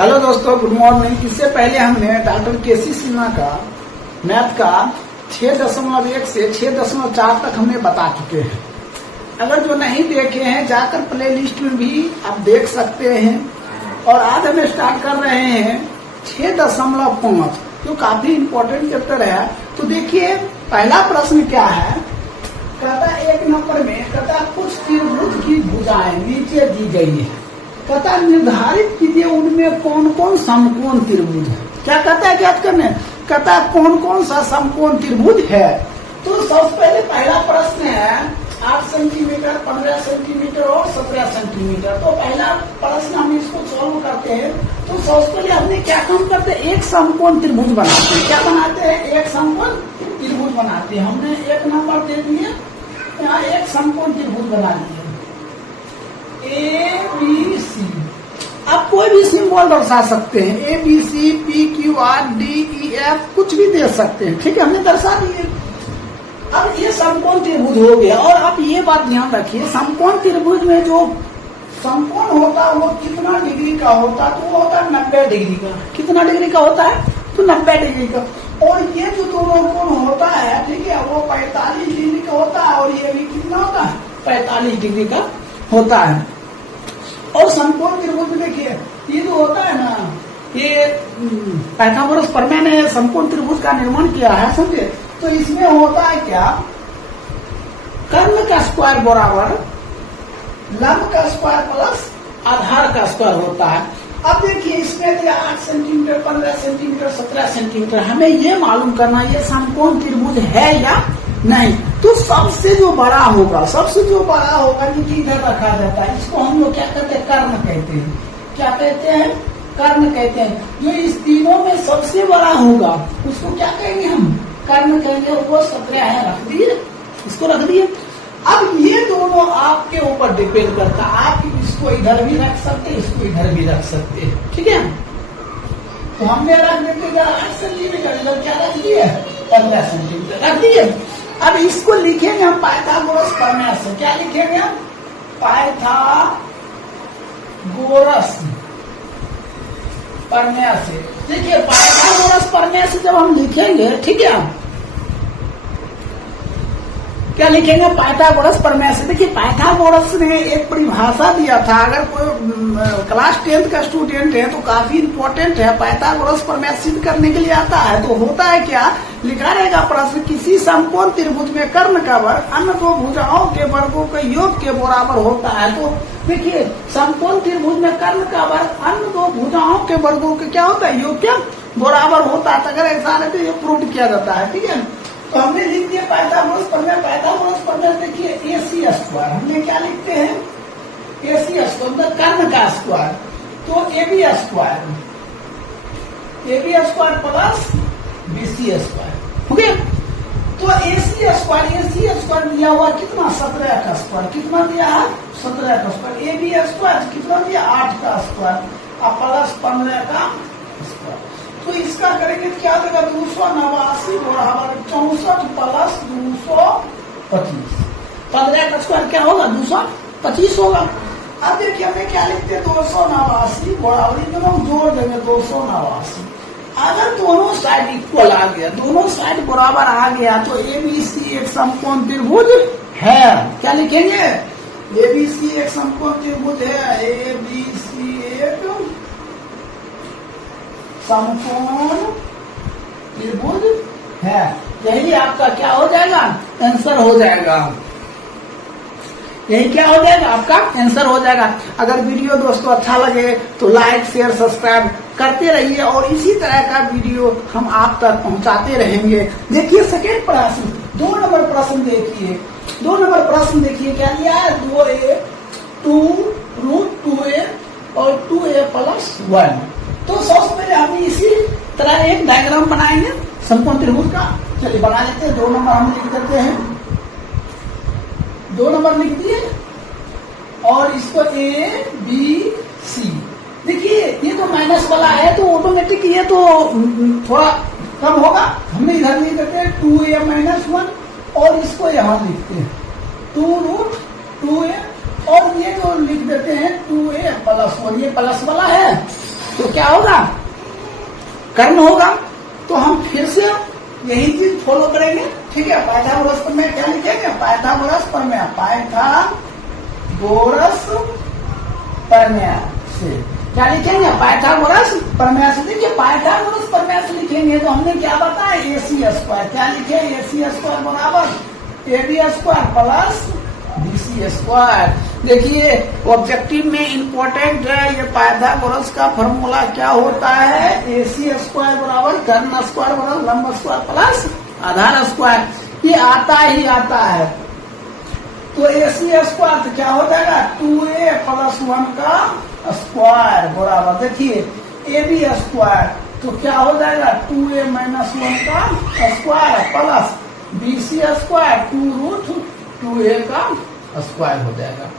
Hello दोस्तों, good morning. इससे पहले हमने डॉक्टर केसी सिन्हा का मैथ का 6.1 से 6.4 तक हमने बता चुके हैं। अगर जो नहीं देखे हैं जाकर प्ले लिस्ट में भी आप देख सकते हैं। और आज हम स्टार्ट कर रहे हैं 6.5, जो काफी इम्पोर्टेंट चैप्टर है। तो देखिए पहला प्रश्न क्या है। कहता 1 नंबर में कहता कुछ त्रिभुज की भुजाएं नीचे दी गई है। कहता निर्धारित कीजिए उनमें कौन कौन समकोण त्रिभुज है। क्या कहता है ज्ञात करने, कहता कौन कौन सा समकोण त्रिभुज है। तो सबसे पहले पहला प्रश्न है 8 सेंटीमीटर, 15 सेंटीमीटर और 17 सेंटीमीटर। तो पहला प्रश्न हम इसको सॉल्व करते हैं। तो सबसे पहले हमने क्या काम करते हैं, एक समकोण त्रिभुज बनाते हैं। क्या बनाते हैं, एक समकोण त्रिभुज बनाते हैं। हमने 1 नंबर दे दिए, यहाँ एक समकोण त्रिभुज बना दिए ABC। आप कोई भी सिंबल दर्शा सकते हैं, ABC, PQR, DEF कुछ भी दे सकते हैं। ठीक है, हमने दर्शा दिए। अब ये समकोण त्रिभुज हो गया। और आप ये बात ध्यान रखिए, समकोण त्रिभुज में जो समकोण होता है वो कितना डिग्री का होता है, तो वो होता है 90 डिग्री का। कितना डिग्री का होता है, तो 90 डिग्री का। और ये जो दोनों कोण होता है, ठीक है, वो 45 डिग्री का होता है। और ये भी कितना होता है, 45 डिग्री का होता है। और समकोण त्रिभुज में देखिए ये जो होता है ना, ये पाइथागोरस प्रमेय ने समकोण त्रिभुज का निर्माण किया है, समझे। तो इसमें होता है क्या, कर्ण का स्क्वायर बराबर लंब का स्क्वायर प्लस आधार का स्क्वायर होता है। अब देखिए इसमें 8 सेंटीमीटर, 15 सेंटीमीटर, 17 सेंटीमीटर। हमें ये मालूम करना ये समकोण त्रिभुज है या नहीं। तो सबसे जो बड़ा होगा, नीचे इधर रखा जाता है। इसको हम लोग क्या कहते हैं, कर्ण कहते हैं। क्या कहते हैं, कर्ण कहते हैं। जो इस तीनों में सबसे बड़ा होगा उसको क्या कहेंगे, हम कर्ण कहेंगे। वो 17 है, रख दिए, इसको रख दिए। अब ये दोनों आपके ऊपर डिपेंड करता है। आप इसको इधर भी रख सकते हैं, इसको इधर भी रख सकते हैं। ठीक है, तो हमने रख देते 8 सेंटीमीटर, इधर क्या रख दिए, 15 सेंटीमीटर रख दिए। अब इसको लिखेंगे हम पाइथागोरस प्रमेय से। क्या लिखेंगे हम, पाइथागोरस प्रमेय से। देखिए पाइथागोरस प्रमेय से जब हम लिखेंगे, ठीक है, क्या लिखेंगे, पाइथागोरस प्रमेय से। देखिए पाइथागोरस ने एक परिभाषा दिया था। अगर कोई क्लास 10th का स्टूडेंट है तो काफी इंपॉर्टेंट है। पाइथागोरस प्रमेय सिद्ध करने के लिए आता है। तो होता है क्या, लिखा रहेगा प्रश्न, किसी समकोण त्रिभुज में कर्ण का वर्ग अन्य दो भुजाओं के वर्गों के योग के बराबर होता है। तो देखिए समकोण त्रिभुज में कर्ण का वर्ग अन्य दो भुजाओं के वर्गों के क्या होता है, योग के बराबर होता है। अगर ऐसा है तो ये प्रूव किया जाता है। ठीक है, तो हमने लिख दिया पाइथागोरस प्रमेय। पाइथागोरस प्रमेय देखिए AC स्क्वायर, हमने क्या लिखते हैं, AC स्क्वायर मतलब कर्ण का स्क्वायर। तो AB square plus BC square हो गया। तो AC स्क्वायर दिया हुआ कितना, 17 का स्क्वायर। कितना दिया है, 17 का स्क्वायर। AB स्क्वायर कितना दिया, 8 का स्क्वायर और प्लस 15 का स्क्वायर। तो इसका करेंगे क्या देगा, 289 बराबर 64 प्लस 225। 15 का स्क्वायर क्या होगा, 225 होगा। अब देखिए हमें क्या लिखते हैं, 289 बराबर, दोनों जोड़ देंगे 289। अगर दोनों साइड इक्वल आ गया, दोनों साइड बराबर आ गया, तो ABC एक समकोण त्रिभुज है। क्या लिखेंगे, ABC एक समकोण त्रिभुज है। ABC एक समकोण त्रिभुज है। यही आपका क्या हो जाएगा, आंसर हो जाएगा। यही क्या हो जाएगा, आपका आंसर हो जाएगा। अगर वीडियो दोस्तों अच्छा लगे तो लाइक शेयर सब्सक्राइब करते रहिए और इसी तरह का वीडियो हम आप तक पहुंचाते रहेंगे। देखिए सेकेंड प्रश्न, 2 नंबर प्रश्न देखिए। 2 नंबर प्रश्न देखिए क्या दिया है, 2a 2√2a और 2a प्लस 1। तो सबसे पहले हम इसी तरह एक डायग्राम बनाएंगे समकोण त्रिभुज का। चलिए बना लेते हैं। 2 नंबर हम लिख देते हैं, 2 नंबर लिख दिए और इसको ABC। देखिए ये तो माइनस वाला है तो ऑटोमेटिक ये तो थोड़ा कम होगा। हमने इधर लिख देते हैं 2a माइनस 1 और इसको यहाँ लिखते हैं 2√2a और ये जो लिख देते हैं 2a प्लस 1। ये प्लस वाला है तो क्या होगा, कर्ण होगा। तो हम फिर से यही चीज फॉलो करेंगे, ठीक है। पाइथागोरस प्रमेय क्या लिखेंगे, पाइथागोरस प्रमेय, पाइथागोरस प्रमेय से क्या लिखेंगे, पाइथागोरस प्रमेय से। देखिए पाइथागोरस प्रमेय से लिखेंगे तो हमने क्या बताया, AC स्क्वायर, क्या लिखे, AC स्क्वायर बराबर AB square plus BC square. देखिए ऑब्जेक्टिव में इंपॉर्टेंट है ये पाइथागोरस का फॉर्मूला क्या होता है, AC स्क्वायर बराबर कर्ण स्क्वायर बराबर लंब स्क्वायर प्लस आधार स्क्वायर, ये आता ही आता है। तो AC स्क्वायर तो क्या हो जाएगा, 2A प्लस 1 का स्क्वायर बराबर, देखिए AB स्क्वायर तो क्या हो जाएगा, 2A माइनस 1 का square plus BC square 2√2A का स्क्वायर हो जाएगा।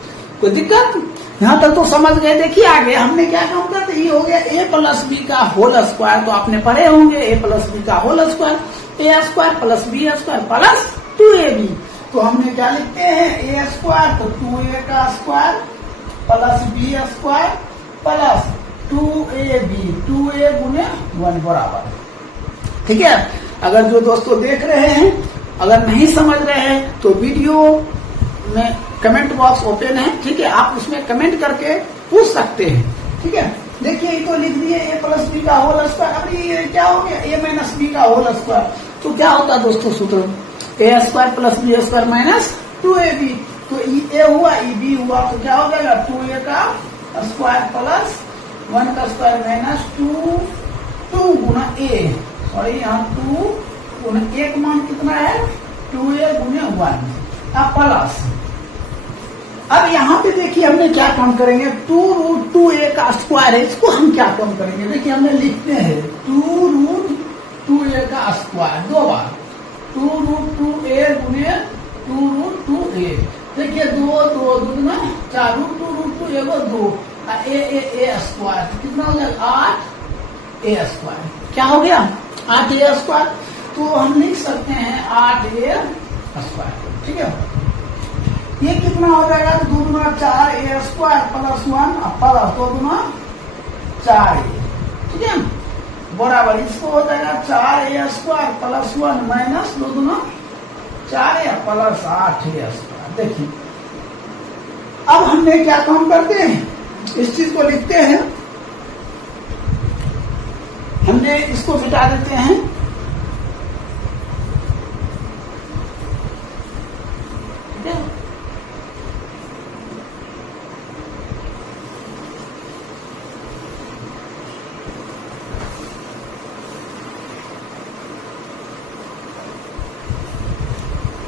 कोई दिक्कत, यहाँ तक तो समझ गए। देखिए आगे हमने क्या काम करते, ये हो गया A प्लस B का होल स्क्वायर, तो आपने पढ़े होंगे A प्लस B का whole square, A square plus B square plus 2AB। तो हमने क्या लिखते हैं, A स्क्वायर तो 2A का square plus B square plus 2AB, 2A गुने 1 बराबर, ठीक है। अगर जो दोस्तों देख रहे हैं अगर नहीं समझ रहे हैं तो वीडियो में कमेंट बॉक्स ओपन है, ठीक है, आप उसमें कमेंट करके पूछ सकते हैं, ठीक है। देखिए ये तो लिख दिए A प्लस B का होल स्क्वायर, अभी ये क्या हो गया, A माइनस B का होल स्क्वायर। तो क्या होता है दोस्तों सूत्र, A square plus B square minus 2AB। तो A हुआ, B हुआ, तो क्या हो जाएगा, 2A का स्क्वायर प्लस 1 का स्क्वायर माइनस 2 गुना A, और यहाँ 2 गुना एक मान कितना है, 2A गुने 1। अब प्लस, अब यहाँ पे देखिए हमने क्या काम करेंगे, 2√2A का स्क्वायर है, इसको हम क्या काम करेंगे, देखिए हमने लिखते हैं 2√2A का स्क्वायर, दो बार 2√2A गुने 2√2A। देखिए 2 2 दुगना 4, √2 एगो 2 A स्क्वायर कितना हो गया, 8A स्क्वायर। क्या हो गया, 8A स्क्वायर। तो हम लिख सकते हैं 8A स्क्वायर, ठीक है। ये कितना हो जाएगा, 2 गुना 4A स्क्वायर प्लस 1 प्लस 2 गुना 4A, ठीक है, बराबर इसको हो जाएगा 4A स्क्वायर प्लस 1 माइनस 2 गुना 4A प्लस 8A स्क्वायर। देखिए अब हमने क्या काम करते हैं, इस चीज को लिखते हैं, हमने इसको मिटा देते हैं, ठीक है।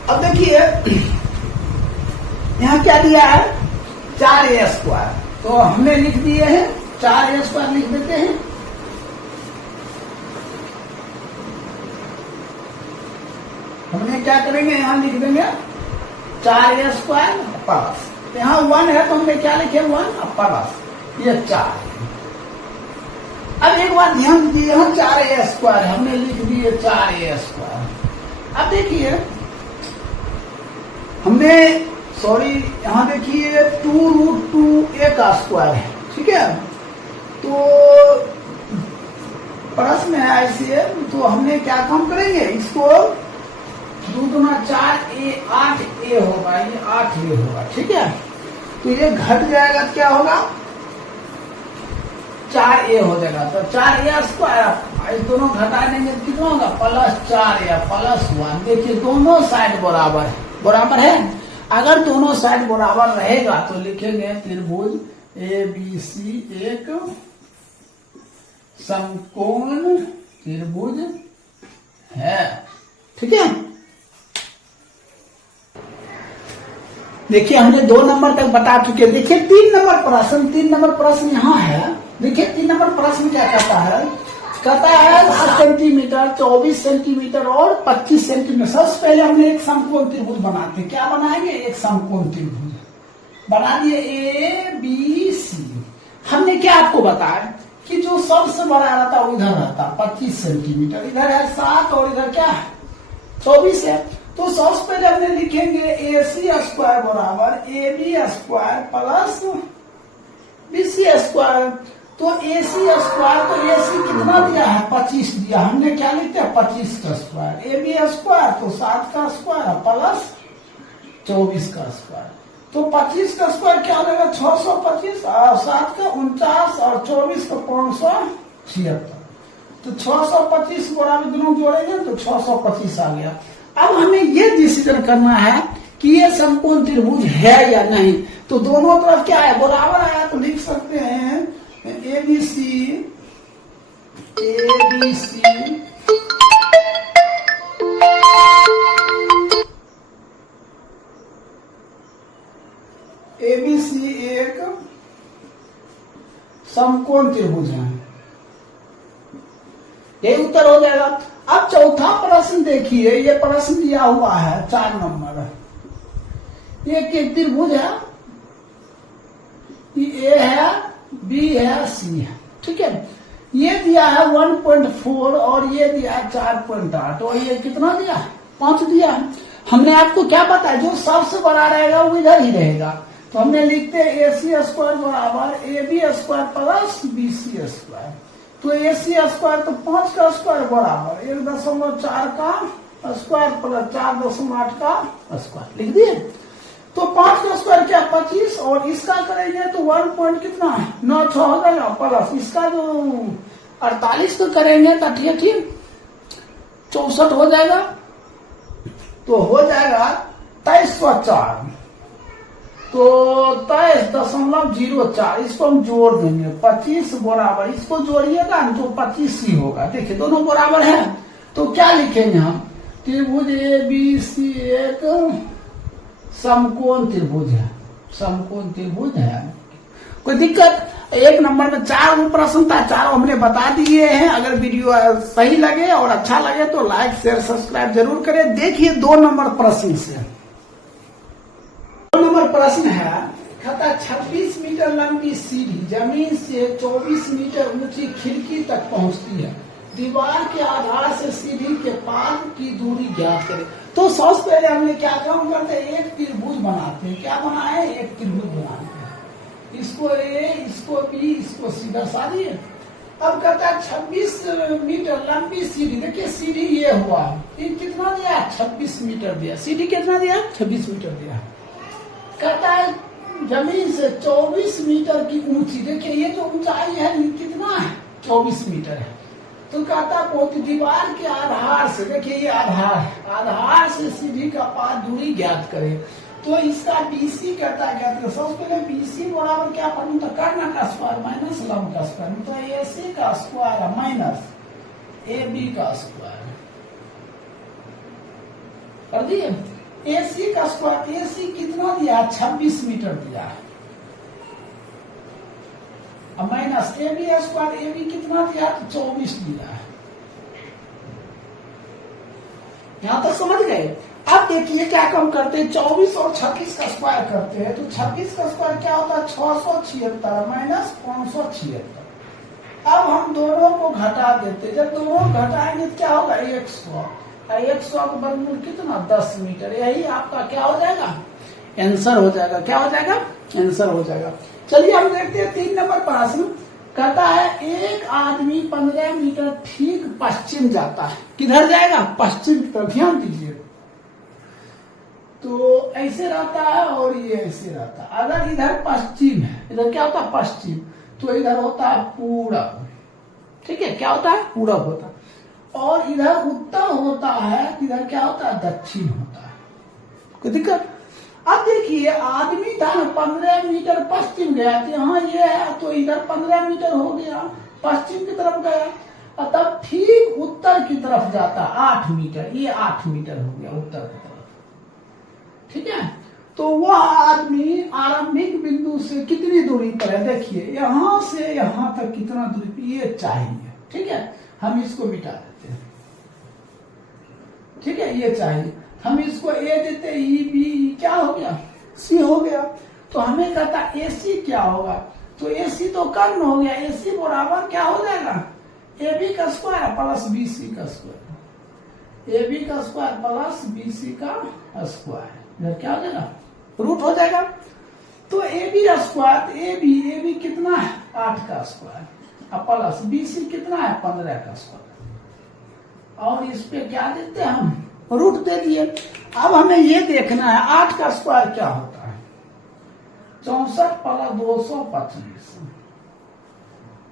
अब देखिए यहाँ क्या दिया है, 4A स्क्वायर, तो हमने लिख दिए हैं 4A स्क्वायर लिख देते हैं। हमने क्या करेंगे, यहाँ लिख देंगे 4A स्क्वायर प्लस, यहाँ 1 है तो हमने क्या लिखे 1 प्लस ये 4। अब एक बार ध्यान दीजिए, यहाँ 4A स्क्वायर हमने लिख दिए 4A स्क्वायर। अब देखिए हमने यहाँ देखिए 2√2A का स्क्वायर है, ठीक है, तो प्रश्न है ऐसे, तो हमने क्या काम करेंगे, इसको 2 गुना 4A 8A होगा, ये 8A होगा, ठीक है। तो ये घट जाएगा, क्या होगा, 4A हो जाएगा, तो 4A स्क्वायर इस दोनों घटा देंगे कितना होगा, प्लस 4A प्लस 1। देखिए दोनों साइड बराबर है, बराबर है। अगर दोनों साइड बराबर रहेगा तो लिखेंगे त्रिभुज ABC एक समकोण त्रिभुज है, ठीक है। देखिए हमने 2 नंबर तक बता चुके। देखिए 3 नंबर प्रश्न यहाँ है। देखिए 3 नंबर प्रश्न क्या कहता है, 10 सेंटीमीटर, 24 सेंटीमीटर और 25 सेंटीमीटर। सबसे पहले हमने एक समकोण त्रिभुज बनाते हैं। क्या बनाएंगे, एक समकोण त्रिभुज बना दिए ABC। हमने क्या आपको बताया कि जो सबसे बड़ा रहता है उधर रहता 25 सेंटीमीटर, इधर है 7 और इधर क्या है 24 है। तो सबसे पहले हमने लिखेंगे AC स्क्वायर बराबर AB square plus BC square. तो AC स्क्वायर, तो AC कितना दिया है 25 दिया, हमने क्या लिखते हैं 25 का स्क्वायर। AB स्क्वायर तो 7 का स्क्वायर प्लस 24 का स्क्वायर, तो 25 का स्क्वायर क्या हो जाएगा 625, और 7 का 49 और 24 का 576, तो 625 बराबर दोनों जोड़ेंगे तो 625 आ गया। अब हमें ये डिसीजन करना है कि ये समकोण त्रिभुज है या नहीं। तो दोनों तरफ क्या है बराबर आया, तो लिख सकते हैं ABC एक समकोण त्रिभुज है, यही उत्तर हो जाएगा। अब चौथा प्रश्न देखिए, ये प्रश्न दिया हुआ है 4 नंबर, एक त्रिभुज है, ए है, बी है, सी है, ठीक है। ये दिया है 1.4 और ये दिया है 4.8 और ये कितना दिया है 5 दिया है। हमने आपको क्या बताया, जो सबसे बड़ा रहेगा वो इधर ही रहेगा, तो हमने लिखते हैं AC स्क्वायर बराबर AB square plus BC square. तो AC स्क्वायर तो 5 का स्क्वायर बराबर 1.4 का स्क्वायर प्लस 4.8 का स्क्वायर लिख दिए। तो 5 का स्क्वायर क्या 25 और इसका करेंगे तो 1 पॉइंट कितना है 96 हो जाएगा, प्लस इसका जो 48 को करेंगे तो ठीक 64 हो जाएगा, तो हो जाएगा 2304, तो 23.04, इसको हम जोड़ देंगे 25 बराबर, इसको जोड़िएगा तो 25 ही होगा। देखिए दोनों बराबर है, तो क्या लिखेंगे हम, त्रिभुज ABC एक समकोण त्रिभुज है, समकोण त्रिभुज है। कोई दिक्कत, एक नंबर में 4 प्रश्न था, 4 हमने बता दिए हैं। अगर वीडियो सही लगे और अच्छा लगे तो लाइक शेयर सब्सक्राइब जरूर करें। देखिए 2 नंबर प्रश्न से, 2 नंबर प्रश्न है, कहता 26 मीटर लंबी सीढ़ी जमीन से 24 मीटर ऊंची खिड़की तक पहुंचती है, दीवार के आधार से सीढ़ी के पार की दूरी ज्ञात करें। तो सबसे पहले हमने क्या काम करते हैं, एक त्रिभुज बनाते हैं। क्या बनाए, एक त्रिभुज बनाते हैं, इसको A, इसको B, इसको C दर्शा दिए। अब कहता है 26 मीटर लंबी सीढ़ी, देखिए सीढ़ी ये हुआ, ये कितना दिया 26 मीटर दिया, सीढ़ी कितना दिया 26 मीटर दिया। कहता है जमीन से 24 मीटर की ऊंची, देखिए ये जो ऊंचाई है कितना है 24 मीटर है। तो कहता है दीवार के आधार से, देखिए ये आधार है, आधार से सीढ़ी का पार दूरी ज्ञात करें। तो इसका BC कहता है ज्ञात करें। सबसे पहले BC बराबर क्या पढ़ू, तो कर्ण का स्क्वायर माइनस लंब का स्क्वायर, तो AC का स्क्वायर माइनस AB का स्क्वायर कर दिए। AC का स्क्वायर, AC कितना दिया 26 मीटर दिया है, माइनस AB स्क्वायर, AB कितना दिया तो 24 दिया है। यहां तक समझ गए। अब देखिए क्या कम करते हैं, 24 और 26 का स्क्वायर करते हैं, तो 26 का स्क्वायर क्या होता है 676 माइनस 576। अब हम दोनों को घटा देते हैं, जब दोनों घटाएंगे तो क्या होगा 100, 100 का वर्गमूल कितना 10 मीटर, यही आपका क्या हो जाएगा आंसर हो जाएगा। क्या हो जाएगा आंसर हो जाएगा। चलिए हम देखते हैं 3 नंबर प्रश्न। कहता है एक आदमी 15 मीटर ठीक पश्चिम जाता है, किधर जाएगा पश्चिम की तरफ, ध्यान दीजिए। तो ऐसे रहता है और ये ऐसे रहता है। अगर इधर पश्चिम है, इधर क्या होता है पश्चिम, तो इधर होता है पूरब, ठीक है, क्या होता है पूरब होता है। और इधर उत्तर होता है, इधर क्या होता है दक्षिण होता है। कोई दिक्कत। अब देखिए आदमी था 15 मीटर पश्चिम गया, तो यहाँ ये है तो इधर 15 मीटर हो गया, पश्चिम की तरफ गया, और तब ठीक उत्तर की तरफ जाता 8 मीटर, ये 8 मीटर हो गया उत्तर की तरफ, ठीक है। तो वह आदमी आरंभिक बिंदु से कितनी दूरी पर है, देखिए यहां से यहां तक कितना दूरी पर, ये चाहिए, ठीक है। हम इसको मिटा देते हैं, ठीक है, ये चाहिए, हम इसको A देते, E B क्या हो गया C हो गया। तो हमें कहता AC क्या होगा, तो AC तो कर्ण हो गया, AC बराबर क्या हो जाएगा AB का स्क्वायर प्लस BC का स्क्वायर, AB का स्क्वायर प्लस BC का स्क्वायर, इधर क्या हो जाएगा रूट हो जाएगा। तो AB स्क्वायर, AB कितना है 8 का स्क्वायर, अब प्लस BC कितना है 15 का स्क्वायर, और इस पे क्या देते हैं हम रूट दे दिए। अब हमें ये देखना है 8 का स्क्वायर क्या होता है, 64 प्लस 225।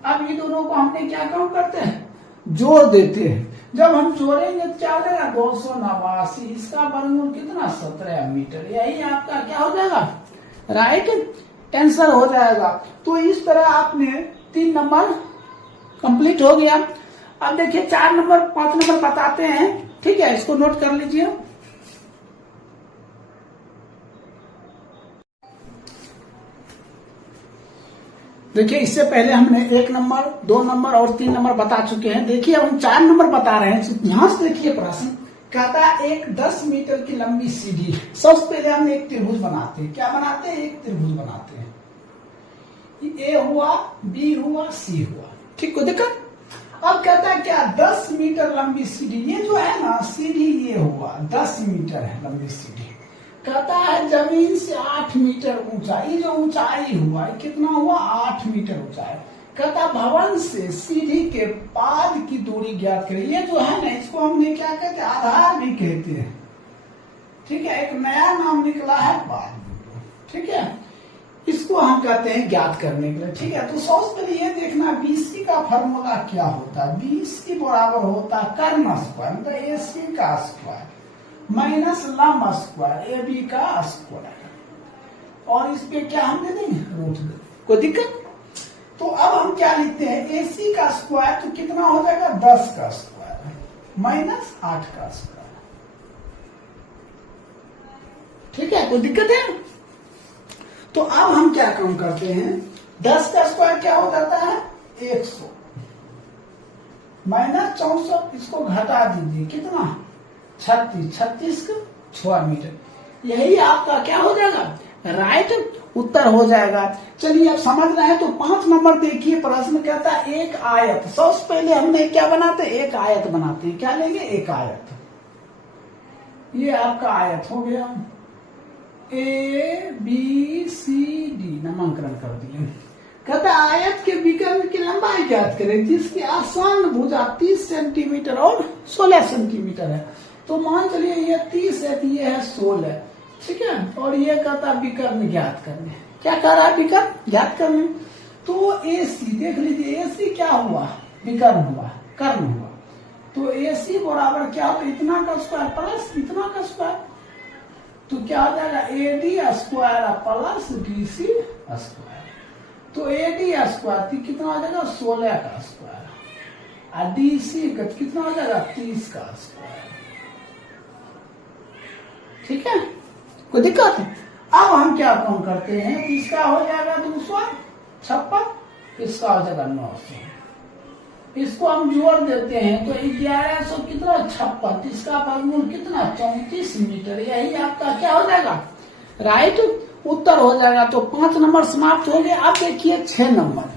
अब ये दोनों को हमने क्या काम करते हैं जोड़ देते हैं, जब हम जोड़ेंगे तो क्या देगा 289, इसका वर्गमूल कितना 17 मीटर, यही आपका क्या हो जाएगा राइट आंसर हो जाएगा। तो इस तरह आपने 3 नंबर कंप्लीट हो गया। अब देखिए 4 नंबर 5 नंबर बताते हैं, ठीक है, इसको नोट कर लीजिए। देखिए इससे पहले हमने 1 नंबर 2 नंबर और 3 नंबर बता चुके हैं। देखिए अब हम 4 नंबर बता रहे हैं। यहां से देखिए प्रश्न कहता है एक 10 मीटर की लंबी सीढ़ी। सबसे पहले हम एक त्रिभुज बनाते हैं। क्या बनाते हैं, एक त्रिभुज बनाते हैं। ए हुआ, बी हुआ, सी हुआ, ठीक को दिक्कत। अब कहता है क्या 10 मीटर लंबी सीढ़ी, ये जो है ना सीढ़ी ये हुआ 10 मीटर है लंबी सीढ़ी। कहता है जमीन से 8 मीटर ऊंचाई, जो ऊंचाई हुआ कितना हुआ 8 मीटर ऊंचाई। कहता भवन से सीढ़ी के पाद की दूरी ज्ञात करें। ये जो है ना इसको हमने क्या कहते हैं आधार भी कहते हैं, ठीक है, एक नया नाम निकला है पाद, ठीक है, इसको हम कहते हैं ज्ञात करने के लिए, ठीक है। तो सबसे पहले ये देखना BC का फॉर्मूला क्या होता है। BC बराबर होता है कर्ण स्क्वायर मतलब AC का स्क्वायर माइनस लंब स्क्वायर AB का स्क्वायर, और इस पे क्या हम दे देंगे रूट दे, कोई दिक्कत। तो अब हम क्या लिखते हैं AC का स्क्वायर तो कितना हो जाएगा 10 का स्क्वायर माइनस 8 का स्क्वायर, ठीक है, कोई दिक्कत है। तो अब हम क्या काम करते हैं 10 का स्क्वायर क्या हो जाता है 100 माइनस 64, इसको घटा दीजिए कितना 36 का 6 मीटर, यही आपका क्या हो जाएगा राइट उत्तर हो जाएगा। चलिए अब समझ रहे हैं। तो 5 नंबर देखिए प्रश्न कहता है एक आयत। सबसे पहले हमने क्या बनाते हैं एक आयत बनाते हैं। क्या लेंगे एक आयत, ये आपका आयत हो गया ABCD नामांकन कर दिए। कहता आयत के विकर्ण की लंबाई ज्ञात करें जिसकी आसान भुजा 30 सेंटीमीटर और 16 सेंटीमीटर है। तो मान चलिए ये 30 है, ये है 16, ठीक है, और ये कहता विकर्ण ज्ञात करने। क्या कर रहा है विकर्ण ज्ञात करने। तो AC देख लीजिए AC क्या हुआ विकर्ण हुआ कर्ण हुआ, तो AC बराबर क्या होगा इतना का स्क्वायर प्लस इतना का स्क्वायर, तो क्या हो जाएगा AD square plus BC square. तो AD स्क्वायर कितना हो जाएगा 16 का स्क्वायर, और DC कितना हो जाएगा 30 का स्क्वायर, ठीक है, कोई दिक्कत। अब हम क्या काम करते हैं, इसका हो जाएगा 256, इसका हो जाएगा 900, इसको हम जोड़ देते हैं तो 1100 कितना 56, इसका वर्गमूल कितना 34 मीटर, यही आपका क्या हो जाएगा राइट उत्तर हो जाएगा। तो 5 नंबर समाप्त हो गए। अब देखिए 6 नंबर।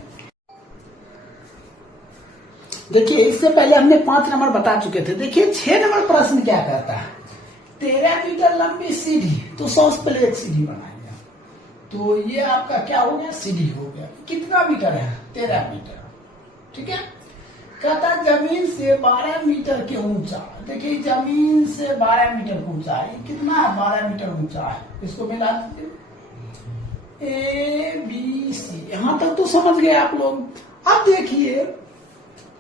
देखिए इससे पहले हमने 5 नंबर बता चुके थे। देखिए 6 नंबर प्रश्न क्या कहता है 13 मीटर लंबी सीढ़ी। तो सबसे पहले एक सीढ़ी बनाएंगे, तो ये आपका क्या हो गया सीढ़ी हो गया। कितना मीटर है 13 मीटर, ठीक है। कहता जमीन से 12 मीटर के ऊंचा। देखिए जमीन से 12 मीटर ऊंचा है, कितना है 12 मीटर ऊंचा है, इसको मिला दीजिए ABC। यहां तक तो समझ गए आप लोग। अब देखिए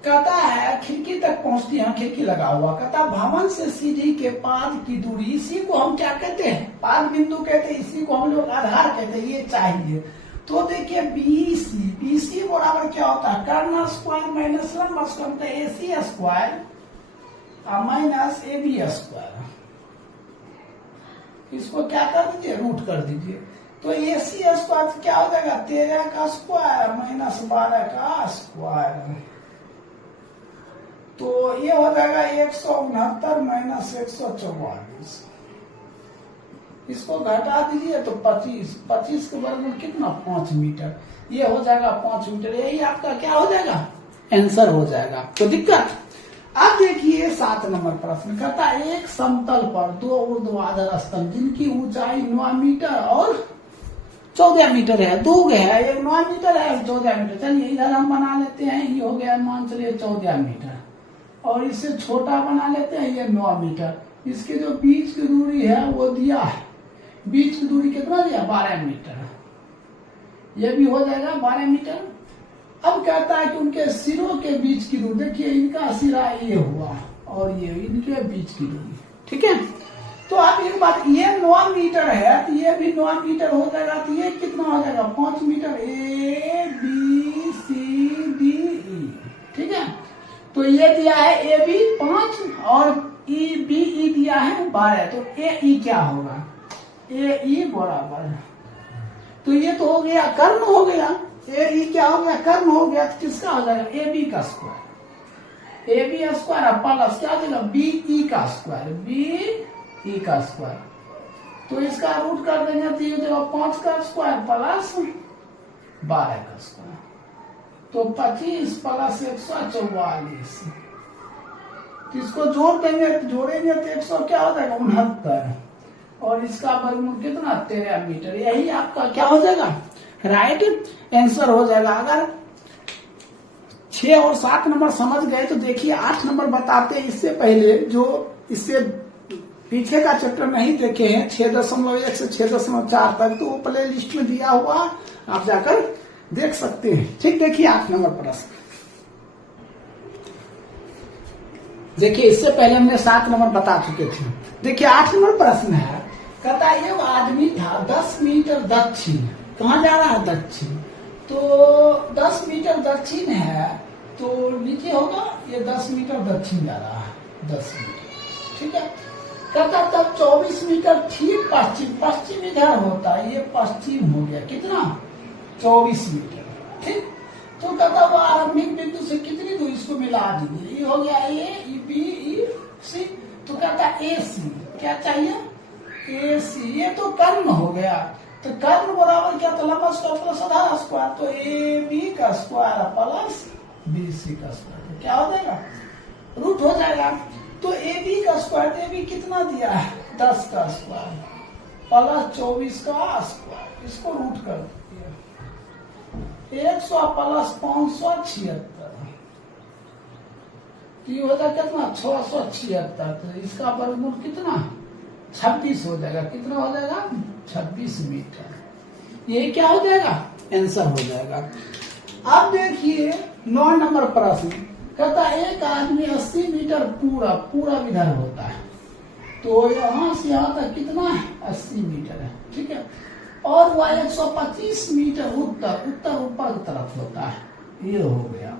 कहता है खिड़की तक पहुंचती है, खिड़की लगा हुआ। कहता भवन से सीढ़ी के पाद की दूरी, इसी को हम क्या कहते हैं पाद बिंदु कहते हैं, इसी को हम लोग आधार कहते हैं, ये चाहिए। तो देखिए BC बराबर क्या होता है कर्ण स्क्वायर माइनस लंब square AC square minus AB square, इसको क्या कर दीजिए रूट कर दीजिए। तो AC स्क्वायर क्या हो जाएगा 13 का स्क्वायर माइनस 12 का स्क्वायर, तो ये हो जाएगा 169 माइनस 144, इसको घटा दीजिए तो 25 के वर्गमूल कितना 5 मीटर, ये हो जाएगा 5 मीटर, यही आपका क्या हो जाएगा आंसर हो जाएगा। तो दिक्कत। अब देखिए 7 नंबर प्रश्न कहता एक समतल पर 2 ऊर्ध्वाधर स्तंभ जिनकी ऊंचाई 9 मीटर और 14 मीटर है, 2 है, एक 9 मीटर है, 14 मीटर। चलिए इधर हम बना लेते हैं, ये हो गया मान चलिए 14 मीटर, और इससे छोटा बना लेते हैं ये 9 मीटर। इसके जो बीच की दूरी है वो दिया है, बीच की दूरी कितना दिया, 12 मीटर। ये भी हो जाएगा 12 मीटर। अब कहता है कि उनके सिरों के बीच की दूरी, देखिए इनका सिरा ये हुआ और ये इनके बीच की दूरी, ठीक है। तो आप एक बात, ये 9 मीटर है तो ये भी 9 मीटर हो जाएगा, तो ये कितना हो जाएगा, 5 metre. A B C D E, ठीक है। तो ये दिया है ए बी 5 और ई बी ई दिया है 12, तो ए ई क्या होगा, ए ई बराबर, तो ये तो हो गया कर्ण हो गया, ए ई क्या हो गया, कर्ण हो गया। तो किसका हो जाएगा, ए बी का square, A B square plus क्या देगा, बी ई का स्क्वायर, बी ई का स्क्वायर। तो इसका रूट कर देंगे तो ये देगा 5 का स्क्वायर प्लस 12 का स्क्वायर, तो 25 प्लस 144। तो इसको जोड़ देंगे, जोड़ेंगे तो 100 क्या हो जाएगा, 69, और इसका वर्गमूल कितना, 13 मीटर। यही आपका क्या हो जाएगा, राइट आंसर हो जाएगा। अगर 6 और 7 नंबर समझ गए तो देखिए 8 नंबर बताते हैं। इससे पहले जो इससे पीछे का चैप्टर नहीं देखे हैं 6.1 से 6.4 तक, तो वो प्ले लिस्ट में दिया हुआ, आप जाकर देख सकते हैं। ठीक, देखिए 8 नंबर प्रश्न। देखिए इससे पहले हमने 7 नंबर बता चुके थे। देखिए 8 नंबर प्रश्न है, कहता है ये आदमी था 10 मीटर दक्षिण, कहाँ जा रहा है, दक्षिण। तो 10 मीटर दक्षिण है तो नीचे होगा, ये 10 मीटर दक्षिण जा रहा है, 10 मीटर, ठीक है। कहता तब 24 मीटर ठीक पश्चिम, पश्चिम इधर होता है, ये पश्चिम हो गया, कितना, 24 मीटर, ठीक। तो कहता वो आरंभिक बिंदु से कितनी दूर, इसको मिला दीजिए, ये हो गया ए ई बी ई सी। तो कहता ए सी, क्या चाहिए, ए सी, ये तो कर्ण हो गया, तो कर्ण बराबर क्या, तो लंबा स्क्वायर प्लस आधा स्क्वायर, तो ए बी का स्क्वायर प्लस बी सी का स्क्वायर, तो क्या हो जाएगा, रूट हो जाएगा। तो ए बी का स्क्वायर, ए बी कितना दिया है, 10 का स्क्वायर प्लस 24 का स्क्वायर, इसको रूट कर दिया, 100 प्लस 576, ये हो जाएगा कितना, 676। तो इसका वर्गमूल कितना, 26 हो जाएगा, कितना हो जाएगा, 26 मीटर। ये क्या हो जाएगा, आंसर हो जाएगा। अब देखिए 9 नंबर प्रश्न, कहता एक आदमी 80 मीटर पूरा इधर होता है, तो यहां से यहां तक कितना है, 80 मीटर है, ठीक है। और वह 125 मीटर उत्तर ऊपर की तरफ होता है, ये हो गया,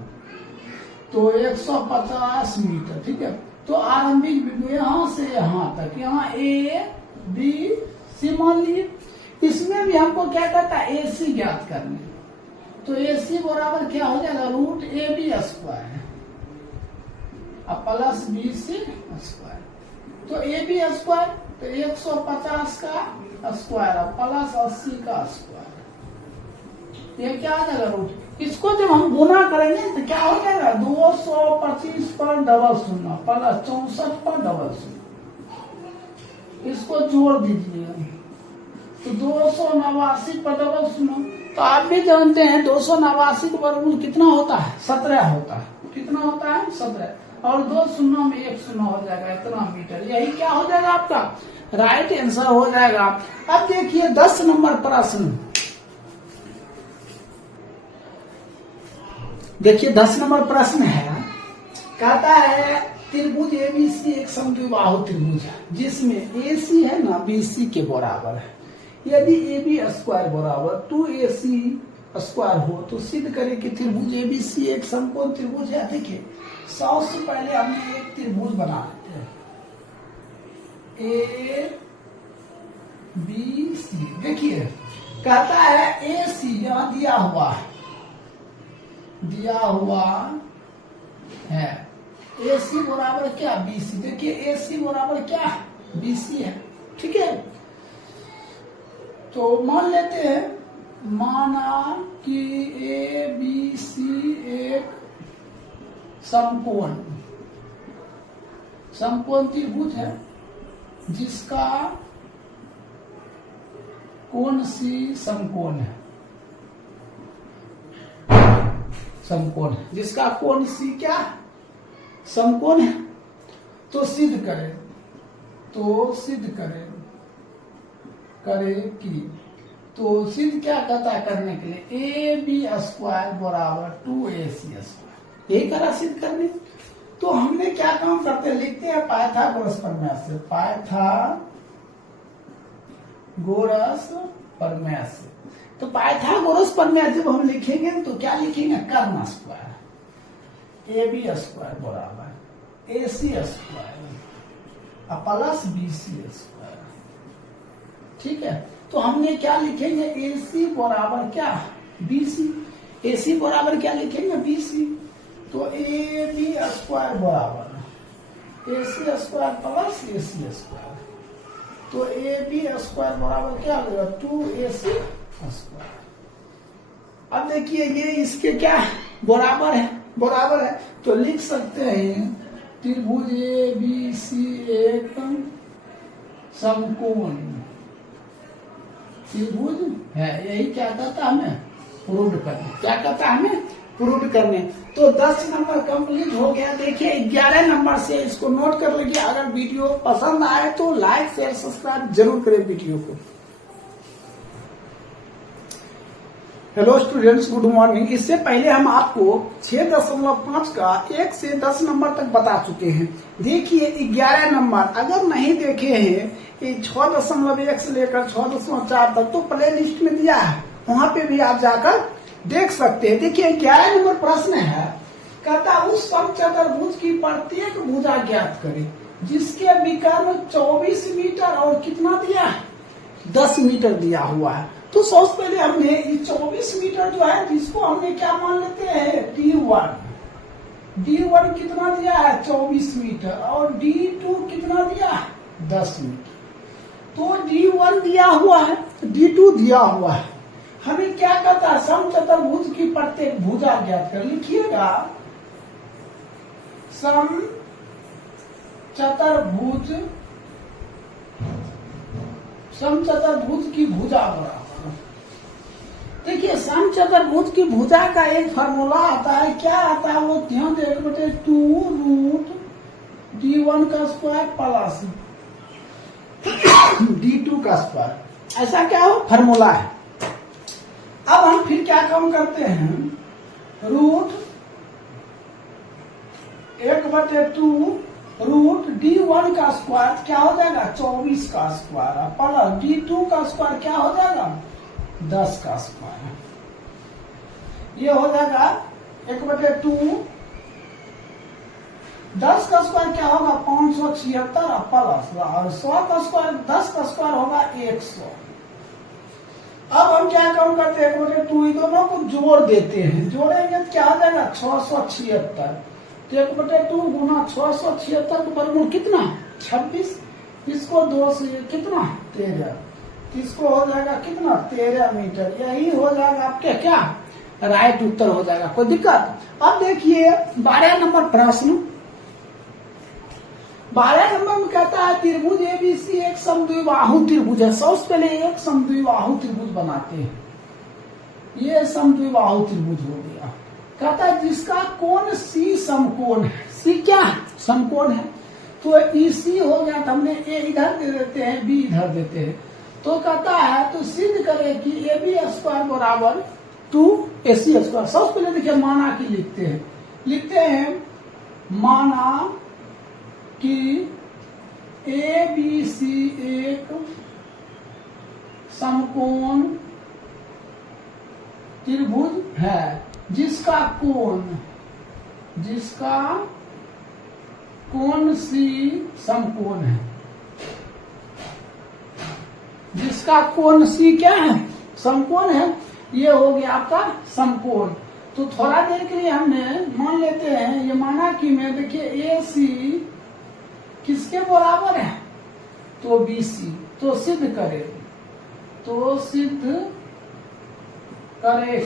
तो 150 मीटर, ठीक है। तो आरंभिक बिंदु यहां से यहां तक, यहाँ ए बी सी मान लीजिए। इसमें भी हमको क्या कहता है, ए सी ज्ञात करने, तो ए सी बराबर क्या हो जाएगा, root A B square plus B C square. तो ए बी स्क्वायर, तो 150 का स्क्वायर प्लस 80 का स्क्वायर, ये क्या आ जाएगा, रूट। इसको जब हम गुना करेंगे तो क्या हो जाएगा, 225 पर डबल शून्य प्लस 64 पर डबल शून्य, इसको जोड़ दीजिए, तो 289 पर डबल शून्य। तो आप भी जानते हैं 289 का वर्गमूल कितना होता है, 17 होता है, कितना होता है, 17, और 2 शून्य में 1 शून्य हो जाएगा, इतना मीटर। यही क्या हो जाएगा, आपका राइट आंसर हो जाएगा। अब देखिए 10 नंबर प्रश्न, देखिए 10 नंबर प्रश्न है, कहता है त्रिभुज एबीसी एक समद्विबाहु त्रिभुज है, जिसमें एसी है ना बीसी के बराबर है। यदि AB स्क्वायर बराबर 2AC स्क्वायर हो तो सिद्ध करें कि त्रिभुज एबीसी एक समकोण त्रिभुज है। देखिए सबसे पहले हमने एक त्रिभुज बना लेते हैं, ए बी सी। देखिए कहता है ए सी यहां दिया हुआ है, ए सी बराबर क्या, बी सी। देखिए ए सी बराबर क्या, बी सी है, ठीक है। तो मान लेते हैं, माना कि ए बी सी एक समकोण त्रिभुज है, जिसका कौन सी समकोण है, समकोण है, जिसका कोण सी क्या समकोण है। तो सिद्ध करें, तो सिद्ध करें कि, तो सिद्ध क्या कहता है करने के लिए, ए बी स्क्वायर बराबर 2AC स्क्वायर, यही करा सिद्ध करने। तो हमने क्या काम करते हैं, लिखते हैं पाइथागोरस प्रमेय से, पाइथागोरस प्रमेय से। तो पाइथागोरस प्रमेय जब हम लिखेंगे तो क्या लिखेंगे, कर्ण स्क्वायर ए बी स्क्वायर बराबर AC square plus BC square. ठीक है, तो हमने क्या लिखेंगे, AC बराबर क्या BC, AC बराबर क्या लिखेंगे BC। तो AB स्क्वायर बराबर AC square plus AC square. तो AB स्क्वायर बराबर क्या हो जाएगा 2AC स्क्वायर। अब देखिए ये इसके क्या बराबर है, बराबर है, तो लिख सकते हैं त्रिभुज ABC एक समकोण त्रिभुज है। यही क्या कहता है हमें प्रूव करने, क्या कहता है हमें प्रूव करने। तो 10 नंबर कंप्लीट हो गया। देखिए 11 नंबर से इसको नोट कर लीजिए। अगर वीडियो पसंद आए तो लाइक शेयर सब्सक्राइब जरूर करें वीडियो को। Hello students, good morning. इससे पहले हम आपको 6.5 का 1 से 10 नंबर तक बता चुके हैं। देखिए 11 नंबर अगर नहीं देखे हैं, 6.1 से लेकर 6.4 तक तो प्ले लिस्ट में दिया है, वहां पे भी आप जाकर देख सकते हैं। देखिए 11 नंबर प्रश्न है, कहता उस समचतुर्भुज की प्रत्येक भुजा ज्ञात करें जिसके विकर्ण 24 मीटर और कितना दिया है 10 मीटर दिया हुआ है। तो सबसे पहले हमने ये 24 मीटर जो है जिसको हमने क्या मान लेते हैं D1 कितना दिया है 24 मीटर और D2 कितना दिया है 10 मीटर। तो D1 दिया हुआ है, D2 दिया हुआ है। हमें क्या कहता है समचतुर्भुज की प्रत्येक भुजा ज्ञात कर। लिखिएगा समचतुर्भुज की भुजा बराबर। देखिए समचतुर्भुज की भुजा का एक फार्मूला आता है, क्या आता है वो ध्यान देख बेटे, 2√D1 का स्क्वायर प्लस D2 का स्क्वायर, ऐसा क्या हो फार्मूला है। अब हम फिर क्या काम करते हैं, √1/2√D1 का स्क्वायर क्या हो जाएगा 24 का स्क्वायर प्लस D2 का स्क्वायर क्या हो जाएगा 10 का स्क्वायर। ये हो जाएगा 1/2, 10 का स्क्वायर क्या होगा 576 प्लस और 100 का स्क्वायर 10 का स्क्वायर होगा 100। अब हम क्या काम करते हैं 1/2 दोनों को जोड़ देते हैं, जोड़ेंगे तो क्या हो जाएगा 676। तो 1/2 गुना 676 का वर्गमूल कितना 26, इसको 2 से कितना 13, इसको हो जाएगा कितना 13 मीटर। यही हो जाएगा आपके क्या राइट उत्तर हो जाएगा, कोई दिक्कत। अब देखिए 12 नंबर प्रश्न, 12 नंबर में कहता है त्रिभुज ABC एक समद्विबाहु त्रिभुज है। सबसे पहले एक समद्विबाहु त्रिभुज बनाते हैं, ये समद्विबाहु त्रिभुज हो गया। कहता है जिसका कोण C समकोण है, C क्या है समकोण है। तो EC हो गया, तो हमने A इधर दे देते हैं B इधर देते हैं। तो कहता है तो सिद्ध करें कि AB स्क्वायर बराबर 2AC स्क्वायर। सबसे पहले देखिए माना कि लिखते हैं माना कि ABC एक समकोण त्रिभुज है जिसका कोण C समकोण है, जिसका कोण C क्या है समकोण है। ये हो गया आपका समकोण। तो थोड़ा देर के लिए हमने मान लेते हैं, ये माना कि मैं देखिए AC किसके बराबर है तो BC। तो सिद्ध करें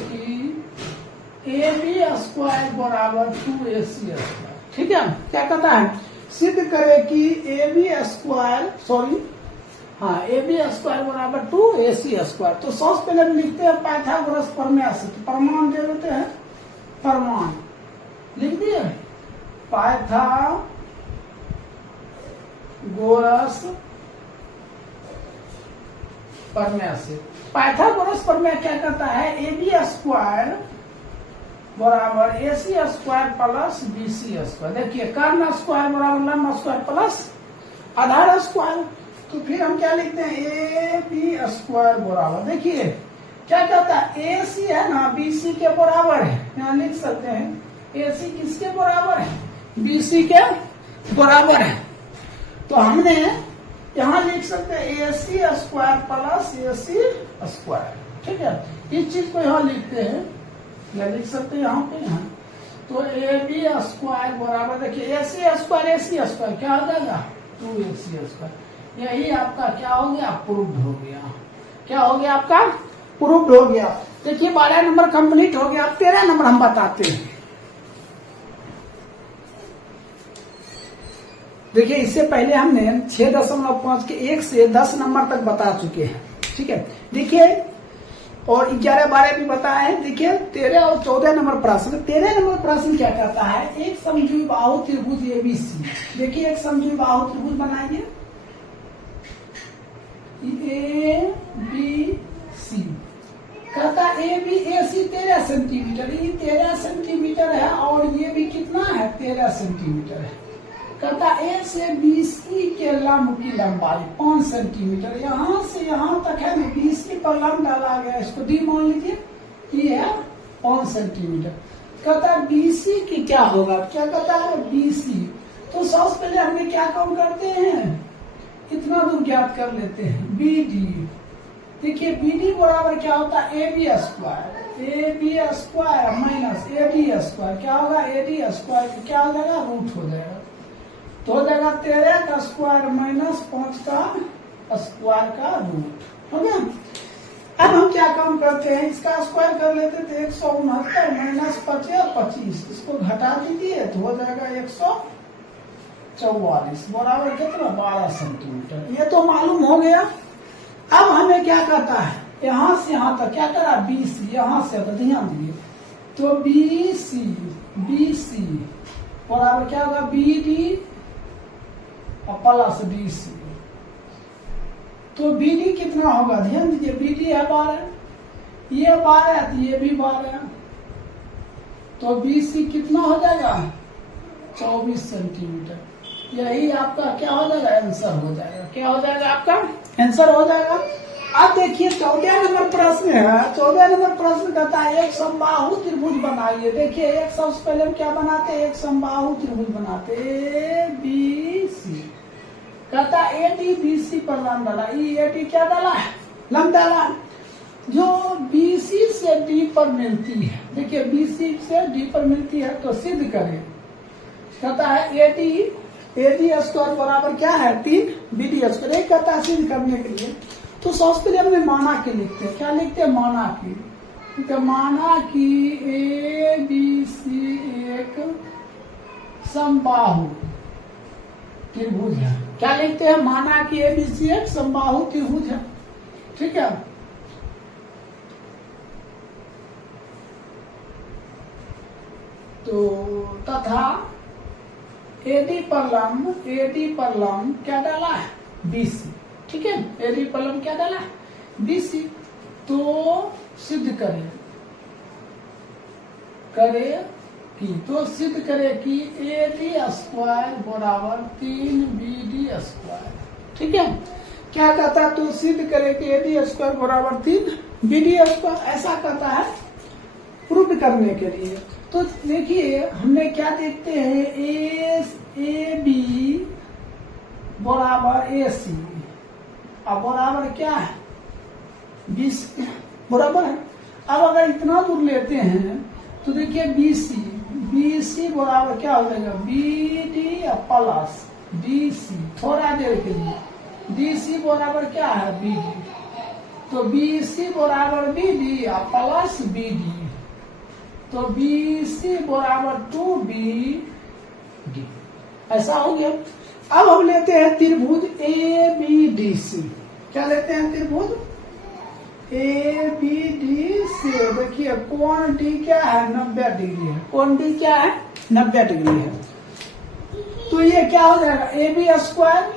कि AB स्क्वायर बराबर 2AC स्क्वायर। ठीक है, क्या कहता है सिद्ध करें कि AB स्क्वायर हाँ, ए बी स्क्वायर बराबर 2ac²। तो सबसे पहले हम लिखते हैं पाइथागोरस प्रमेय से, तो प्रमाण दे देते हैं, प्रमाण लिख दिए, पाइथागोरस प्रमेय से। पाइथागोरस प्रमेय क्या कहता है, ए बी स्क्वायर बराबर ac² प्लस bc²। देखिए कर्ण स्क्वायर बराबर लंब स्क्वायर प्लस आधार स्क्वायर। तो फिर हम क्या लिखते हैं, ए बी स्क्वायर बराबर, देखिए क्या कहता है, ए सी है ना बी सी के बराबर है, यहाँ लिख सकते हैं ए सी किसके बराबर है, बी सी के बराबर है। तो हमने यहाँ लिख सकते हैं ए सी स्क्वायर प्लस ए सी स्क्वायर, ठीक है। इस चीज को यहाँ लिखते हैं, या लिख सकते हैं यहाँ पे, यहाँ तो ए बी स्क्वायर बराबर, देखिए ए सी स्क्वायर क्या हो जाएगा, 2ac²। यही आपका क्या हो गया, प्रूव्ड हो गया। क्या हो गया आपका, प्रूव्ड हो गया। देखिए 12 नंबर कंप्लीट हो गया। अब 13 नंबर हम बताते हैं। देखिए इससे पहले हमने 6.5 के 1 से 10 नंबर तक बता चुके हैं, ठीक है। देखिए और 11, 12 भी बताए हैं। देखिए 13 और 14 नंबर प्रश्न। 13 नंबर प्रश्न क्या कहता है, एक समद्विबाहु त्रिभुज एबीसी। देखिए एक समद्विबाहु त्रिभुज बनाइए, ए बी सी। कहता A B A C 13 centimetre, ये 13 सेंटीमीटर है और ये भी कितना है, 13 सेंटीमीटर है। कहता ए से बी सी के लंब की लंबाई 5 सेंटीमीटर, यहाँ से यहाँ तक है ना, बी सी पर लंब डाला गया, इसको डी मान लीजिए, ये है 5 सेंटीमीटर। कहता है बी सी की क्या होगा, क्या कहता है बी सी। तो सबसे पहले हमें क्या काम करते हैं, इतना दूर ज्ञात कर लेते हैं, बी डी। देखिए बी डी बराबर क्या होता है, A B square minus A D square, क्या होगा, ए डी स्क्वायर क्या हो जाएगा, रूट हो जाएगा। तो हो जाएगा 13 का स्क्वायर माइनस 5 का स्क्वायर का रूट, हो गया। अब हम क्या काम करते हैं, इसका स्क्वायर कर लेते थे, 169 माइनस 25, इसको घटा दीजिए तो हो जाएगा 144 बराबर कितना, 12 सेंटीमीटर। ये तो मालूम हो गया। अब हमें क्या कहता है, यहाँ से यहाँ तक क्या करा, बी सी, यहाँ से तो ध्यान दीजिए, तो बी सी बराबर क्या होगा, B D plus D C. तो बी डी कितना होगा, ध्यान दीजिए, बी डी है 12, ये 12 तो ये भी 12, तो बी सी कितना हो जाएगा, 24 सेंटीमीटर। यही आपका क्या हो जाएगा, आंसर हो जाएगा। क्या हो जाएगा, आपका आंसर हो जाएगा। अब देखिए 14 नंबर प्रश्न है। 14 नंबर प्रश्न कहता है एक समबाहु त्रिभुज बनाइए। देखिए एक सबसे पहले हम क्या बनाते हैं, एक समबाहु त्रिभुज बनाते, ए बी सी। कहता है ए डी बी सी पर लंब डाला, ए डी क्या डाला है, लंब डाला, जो बी सी से डी पर मिलती है। देखिए बी सी से डी पर मिलती है तो सिद्ध करें। कहता है ए डी स्क्वायर बराबर क्या है, 3 बी डी स्क्वायर। एक कहता है सिद्ध करने के लिए, तो सबसे पहले हमने माना के लिखते हैं। क्या लिखते हैं, माना की। तो माना कि ए बी सी एक समबाहु त्रिभुज है। क्या लिखते हैं, माना कि ए बी सी एक समबाहु त्रिभुज है, ठीक है। तो तथा एडी पर लंब क्या डाला है, बीसी, ठीक है। एडी पर लंब क्या डाला है, बीसी। तो सिद्ध करे तो सिद्ध करे कि ए डी स्क्वायर बराबर 3 बी डी स्क्वायर, ठीक है। क्या कहता है, तो सिद्ध करे कि ए डी स्क्वायर बराबर 3 बी डी स्क्वायर, ऐसा कहता है प्रूव करने के लिए। तो देखिए हमने क्या देखते हैं, ए बी बराबर ए सी, अब बराबर क्या है, 20 बराबर है। अब अगर इतना दूर लेते हैं तो देखिए बी सी बराबर क्या हो जाएगा, B D plus D C. थोड़ा देर के लिए डी सी बराबर क्या है, बी डी। तो बी सी बराबर B D plus B D, तो बी सी बराबर 2 बी डी, ऐसा हो गया। अब हम लेते हैं त्रिभुज ए बी डी सी। क्या लेते हैं त्रिभुज ए बी डी सी। देखिए कोण डी क्या है 90 डिग्री है, कोण डी क्या है 90 डिग्री है। तो ये क्या हो जाएगा ए बी स्क्वायर,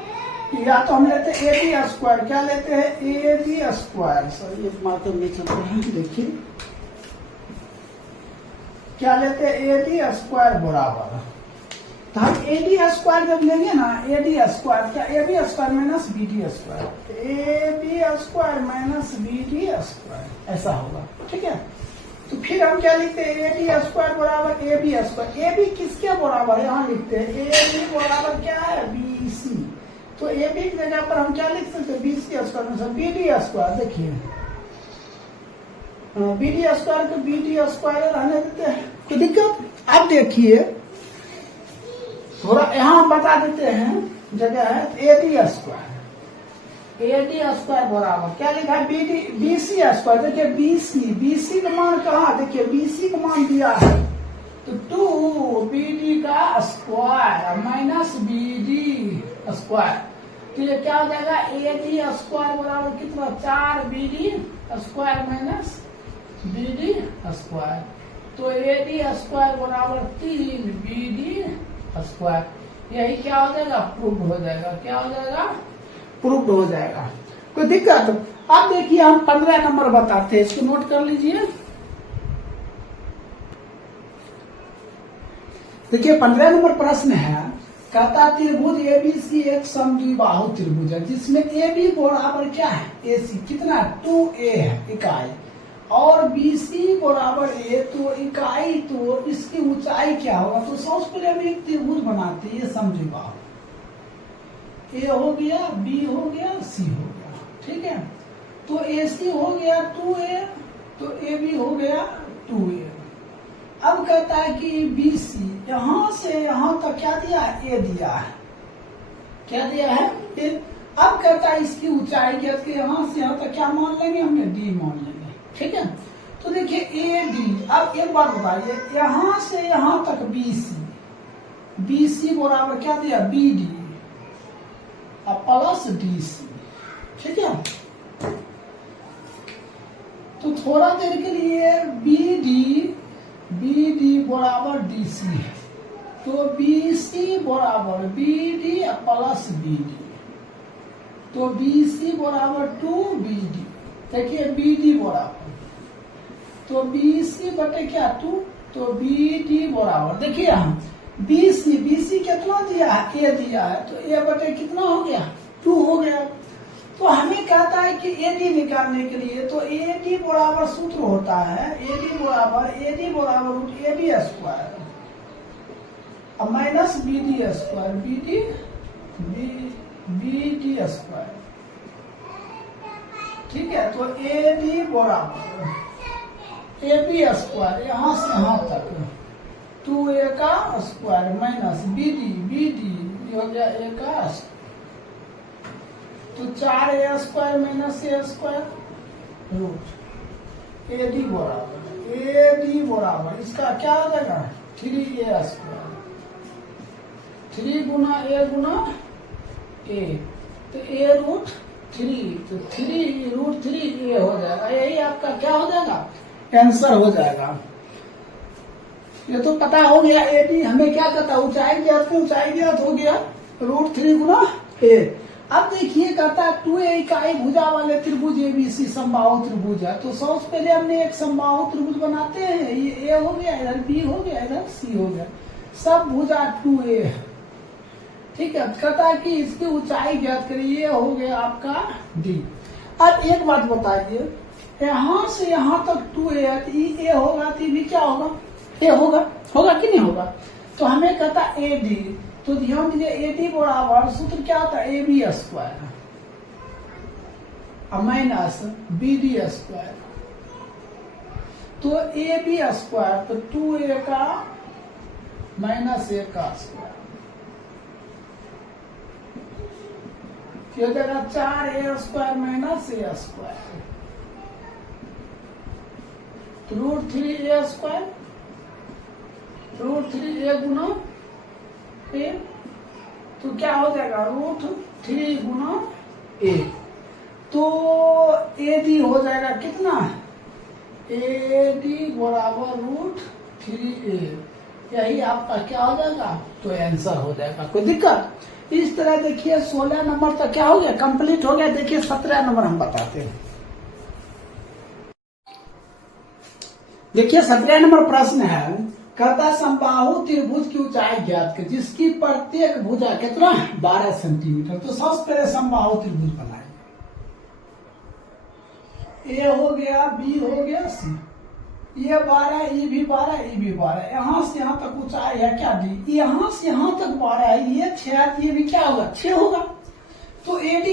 या तो हम लेते हैं ए बी स्क्वायर, क्या लेते हैं ए बी स्क्वायर। सर ये मार्कर नहीं चलते हैं, देखिए क्या लेते हैं ए बी स्क्वायर बराबर, तो हम ए डी स्क्वायर जब लेंगे ना ए डी स्क्वायर, क्या A B square minus B D square, A B square minus B D square ऐसा होगा, ठीक है। तो फिर हम क्या लिखते हैं ए डी स्क्वायर बराबर A B square. A B किसके बराबर है यहाँ लिखते हैं ए बी बराबर क्या है बी सी। तो ए बी की जगह पर हम क्या लिख सकते हैं B C square B D square. देखिए बी डी स्क्वायर को बी डी स्क्वायर रहने देते हैं, कोई दिक्कत। अब देखिए थोड़ा यहाँ बता देते हैं जगह है A D square, A D square बराबर क्या लिखा है बी सी स्क्वायर। देखिए बी सी का मान कहाँ, देखिए बी सी का मान दिया है तो 2 बी डी का square minus B D square. तो ये क्या हो जाएगा ए डी स्क्वायर बराबर कितना 4 B D square minus B D square. तो ए डी स्क्वायर बराबर 3 बी डी स्क्वायर। यही क्या हो जाएगा प्रूव्ड हो जाएगा, क्या हो जाएगा प्रूव्ड हो जाएगा, कोई दिक्कत। अब देखिए हम 15 नंबर बताते हैं, इसको नोट कर लीजिए। देखिए 15 नंबर प्रश्न है, कहता त्रिभुज एबीसी एक समद्विबाहु त्रिभुज है जिसमें ए बी बराबर क्या है ए सी, कितना 2a है इकाई, और बी सी बराबर ए, तो इकाई तो इसकी ऊंचाई क्या होगा। तो सबसे पहले हम एक त्रिभुज बनाते हैं, ये समद्विबाहु ए हो गया बी हो गया सी हो गया, ठीक है। तो ए सी हो गया 2a, तो ए बी हो गया 2a। अब कहता है कि बी सी यहां से यहां तक क्या दिया है ए दिया है, क्या दिया है ए। अब कहता है इसकी ऊंचाई क्या, यहां से यहां तक क्या मान लेंगे हमने डी मान लेंगे, ठीक है। तो देखिए ए डी, अब एक बार बताइए यहां से यहां तक बी सी बराबर क्या दिया B D plus D C, ठीक है। तो थोड़ा देर के लिए बी डी बराबर डी सी है, तो बी सी बराबर B D plus B D, तो बी सी बराबर 2 बी डी। देखिए बी डी बराबर, तो बी सी बटे क्या 2, तो बी डी बराबर देखिए हम बी सी कितना दिया है ए दिया है, तो ए बटे कितना हो गया 2 हो गया। तो हमें कहता है कि ए डी निकालने के लिए, तो ए डी बराबर सूत्र होता है ए डी बराबर रूट ए बी स्क्वायर अब minus B D square B D square, ठीक है। तो ए डी बराबर ए बी स्क्वायर यहां से यहां तक 2a का स्क्वायर माइनस बी डी हो गया a का स्क्वायर, तो 4a square minus a square root A D बराबर इसका क्या हो जाएगा 3a स्क्वायर, 3 गुना a गुना a, तो a रूट 3, तो 3 रूट 3a हो जाएगा। यही आपका क्या हो जाएगा आंसर हो जाएगा। ये तो पता हो गया ए डी, हमें क्या कहता ऊंचाई ज्ञात हो गया रूट 3 गुना a। अब देखिए कहता है 2a इकाई भुजा वाले त्रिभुज एबीसी समबाहु त्रिभुज है, तो सबसे पहले हमने एक समबाहु त्रिभुज बनाते हैं। ये a हो गया, इधर b हो गया, इधर c हो गया, सब भुजा 2a है, ठीक है। कहता है कि इसकी ऊंचाई ज्ञात करिए, हो गया आपका d। अब एक बात बताइए यहां से यहां तक 2a है, तो a होगा तो भी क्या होगा ए होगा कि नहीं होगा। तो हमें कहता ए डी, तो ध्यान दीजिए ए डी बराबर सूत्र क्या होता है A B square minus B D square, तो ए बी स्क्वायर तो 2a का माइनस a का स्क्वायर, जगह 4a square minus a square, तो root 3a square root 3a गुना a, तो क्या हो जाएगा रूट 3 गुना a। तो AD हो जाएगा कितना, AD बराबर √3a, यही आपका क्या हो जाएगा, तो आंसर हो जाएगा। कोई दिक्कत? इस तरह देखिए 16 नंबर तक क्या हो गया, कंप्लीट हो गया। देखिए 17 नंबर हम बताते हैं। देखिए 17 नंबर प्रश्न है, कहता समबाहु त्रिभुज की ऊंचाई ज्ञात कर जिसकी प्रत्येक भुजा कितना 12 सेंटीमीटर। तो सबसे पहले समबाहु त्रिभुज बनाएंगे। ए हो गया, बी हो गया, सी, ये 12, ये भी 12, ये भी 12, यहां से यहां तक ऊंचाई है क्या डी, यहां से यहां तक 12 है, ये 6, ये भी क्या होगा 6 होगा। तो AD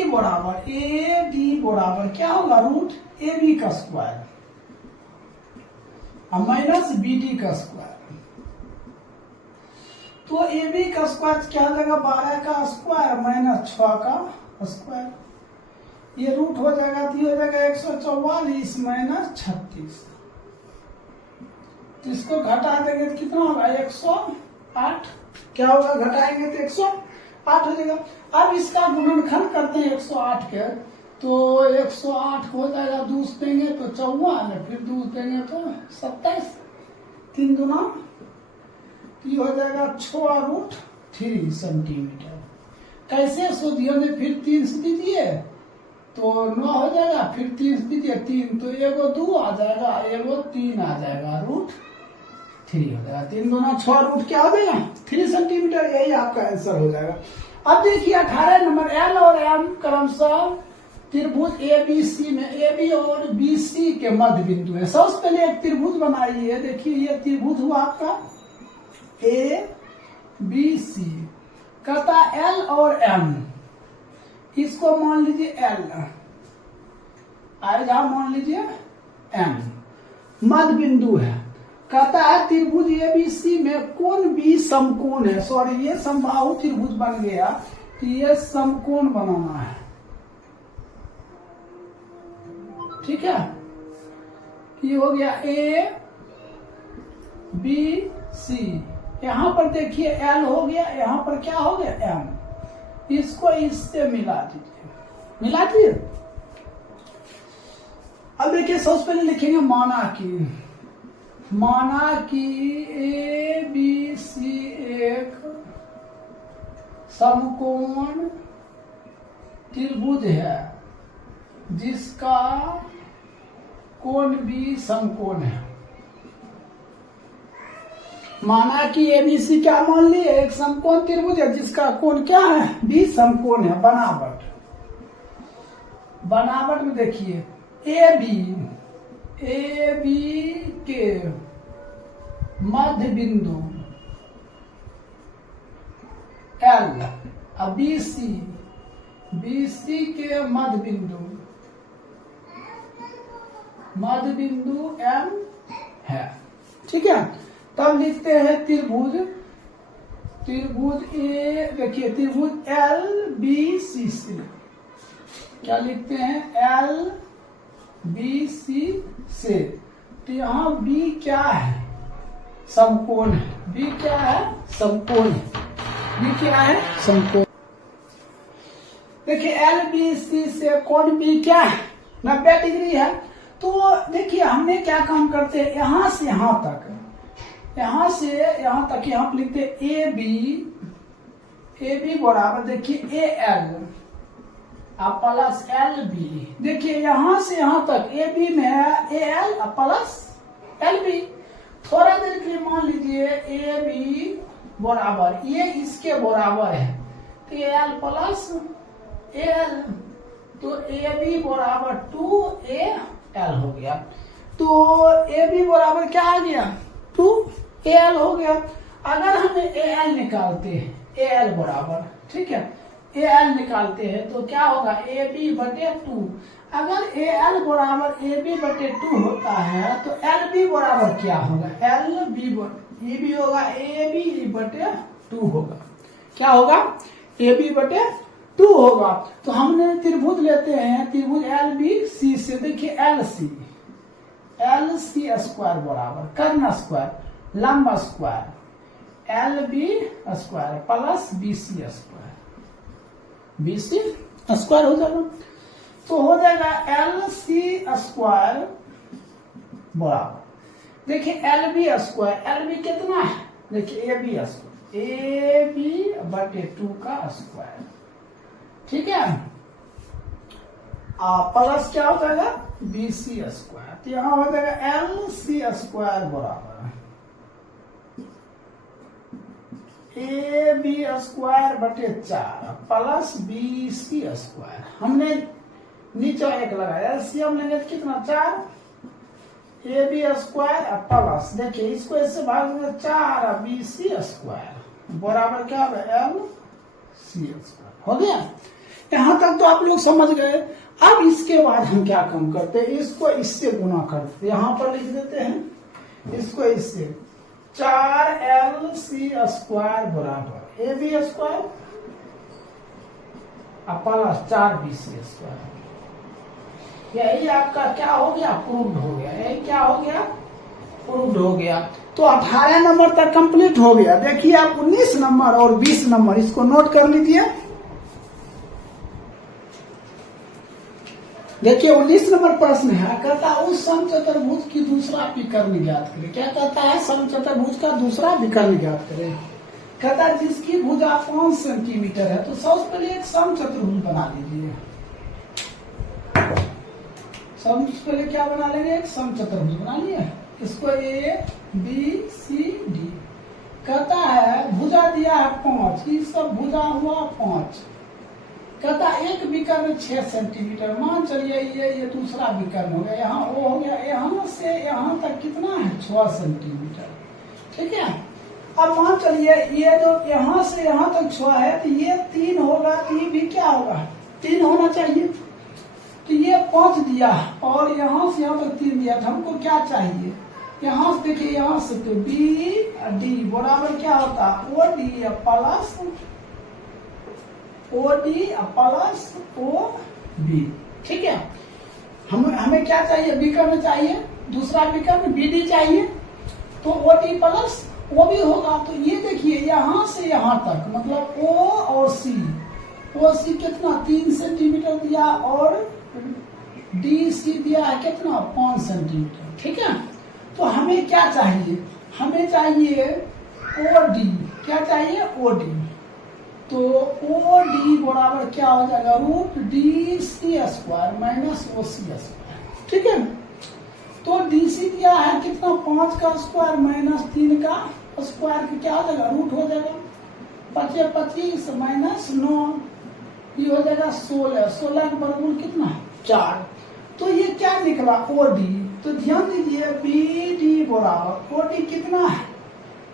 बराबर क्या होगा √AB का स्क्वायर माइनस BD का स्क्वायर। तो AB का स्क्वायर क्या हो जाएगा, 12 का स्क्वायर माइनस 6 का स्क्वायर, ये रूट हो जाएगा, तो ये हो जाएगा 144 माइनस 36। तो इसको घटा देंगे तो कितना होगा 108, क्या होगा घटाएंगे तो 108 हो जाएगा। अब इसका गुणनखंड करते हैं 108 के, तो 108 हो जाएगा, दूस देंगे तो 54, फिर दूस देंगे तो 27, 3 दूना, ये हो जाएगा 6√3 सेंटीमीटर। कैसे सो दिए, फिर 3 से दीजिए तो 9 हो जाएगा, फिर 3 से दीजिए 3, तो एगो 2 आ जाएगा, एगो 3 आ जाएगा, √3 हो जाएगा। 3 दूना 6 रूट क्या हो जाएगा 3 सेंटीमीटर, यही आपका आंसर हो जाएगा। अब देखिए 18 नंबर, L और M क्रमशः त्रिभुज ABC में AB और BC के मध्य बिंदु है। सबसे पहले एक त्रिभुज बनाइए। देखिए ये त्रिभुज हुआ आपका ABC, कहता L और M, इसको मान लीजिए L, आएगा मान लीजिए M, मध्य बिंदु है। कहता है त्रिभुज ABC में कोण B समकोण है। सॉरी, ये समबाहु त्रिभुज बन गया, तो ये समकोण बनाना है, ठीक है। ये हो गया ABC, यहां पर देखिए L हो गया, यहां पर क्या हो गया M, इसको इससे मिला दीजिए, मिला दिए। अब देखिए सबसे पहले लिखेंगे माना कि ABC एक समकोण त्रिभुज है जिसका कोण B समकोण है। माना कि ABC क्या मान लिए, एक समकोण त्रिभुज है जिसका कोण क्या है B समकोण है। बनावट में देखिए AB के मध्य बिंदु L, अब BC के मध्य बिंदु M है, ठीक है। तब लिखते हैं त्रिभुज A, देखिए त्रिभुज LBC से क्या लिखते हैं LBC से, तो यहाँ B क्या है समकोण है, B क्या है समकोण है, B क्या है समकोण। देखिए LBC से कोण B क्या है 90 डिग्री है। तो देखिए हमने क्या काम करते हैं, यहां से यहां तक, यहां से यहां तक, यहां पर लिखते हैं AB बराबर देखिए AL प्लस LB। देखिए यहां से यहां तक AB में है AL प्लस LB। थोड़ा देर के लिए मान लीजिए AB बराबर, ये इसके बराबर है, तो AL प्लस AL, तो AB बराबर 2AL हो गया। तो AB बराबर क्या आ गया 2AL हो गया। अगर हमें AL निकालते हैं, AL बराबर, ठीक है, AL निकालते हैं तो क्या होगा AB/2। अगर AL बराबर AB/2 होता है तो LB बराबर क्या होगा EB होगा AB/2 होगा, क्या होगा AB/2 होगा। तो हमने त्रिभुज लेते हैं, त्रिभुज LBC से देखिए LC स्क्वायर बराबर कर्ण स्क्वायर लंब square LB square plus BC square हो जाएगा। तो हो जाएगा एल सी स्क्वायर बराबर, देखिए L B square, L B कितना है, देखिए A B square, A B बटे 2 का स्क्वायर, ठीक है। प्लस क्या हो जाएगा बी सी स्क्वायर, तो यहां हो जाएगा एल सी स्क्वायर बराबर ए बी स्क्वायर बटे 4 प्लस बी सी स्क्वायर। हमने नीचे एक लगाया, एलसीएम लेंगे तो कितना 4 ए बी स्क्वायर प्लस, देखिए इसको इससे भाग देंगे 4 बी सी स्क्वायर बराबर क्या होगा एल सी स्क्वायर। हो गया, यहां तक तो आप लोग समझ गए। अब इसके बाद हम क्या काम करते हैं, इसको इससे गुना करते हैं, यहां पर लिख देते हैं इसको इससे 4 एल सी स्क्वायर बराबर A B square plus 4 B C square. यही आपका क्या हो गया, प्रूव्ड हो गया। यही क्या हो गया, प्रूव्ड हो गया। तो 18 नंबर तक कंप्लीट हो गया। देखिए आप 19 नंबर और 20 नंबर इसको नोट कर लीजिए। देखिए 19 नंबर प्रश्न है, कहता है उस समचतुर्भुज की दूसरा विकर्ण ज्ञात करें। क्या कहता है, समचतुर्भुज का दूसरा विकर्ण ज्ञात करें। कहता है जिसकी भुजा 5 सेंटीमीटर है। तो सबसे पहले एक समचतुर्भुज बना लीजिए। सबसे पहले क्या बना लेंगे, एक समचतुर्भुज बना लिए। इसको ए बी सी डी। कहता है भुजा दिया है 5, ये सब भुजा हुआ 5। कहता एक विकर्ण 6 सेंटीमीटर। मान चलिए ये दूसरा विकर्ण हो गया, यहाँ ओ हो गया, यहाँ से यहाँ तक कितना है 6 सेंटीमीटर, ठीक है। अब मान चलिए ये जो यहाँ से यहाँ तक 6 है, तो ये 3 होगा, तो ये भी क्या होगा 3 होना चाहिए। तो ये 5 दिया और यहाँ से यहाँ तक 3 दिया। तो हमको क्या चाहिए, यहाँ से देखिए, यहाँ से तो बी डी बराबर क्या होता है O D plus O D plus O B, ठीक है। हमें क्या चाहिए, विकर्ण चाहिए, दूसरा विकर्ण बी डी चाहिए। तो O D plus O B होगा। तो ये देखिए यहाँ से यहाँ तक मतलब ओ और सी, ओ सी कितना 3 सेंटीमीटर दिया और डी सी दिया है कितना 5 सेंटीमीटर, ठीक है। तो हमें क्या चाहिए, हमें चाहिए ओ डी। क्या चाहिए, ओ डी। तो ओ डी बराबर क्या हो जाएगा root D C square minus O C square, ठीक है। तो डी सी दिया है कितना 5 का स्क्वायर माइनस 3 का स्क्वायर का क्या हो जाएगा रूट हो जाएगा 25 माइनस 9, ये हो जाएगा 16। 16 का वर्गमूल कितना 4। तो ये क्या निकला ओ डी। तो ध्यान दीजिए बी डी बराबर ओ डी कितना है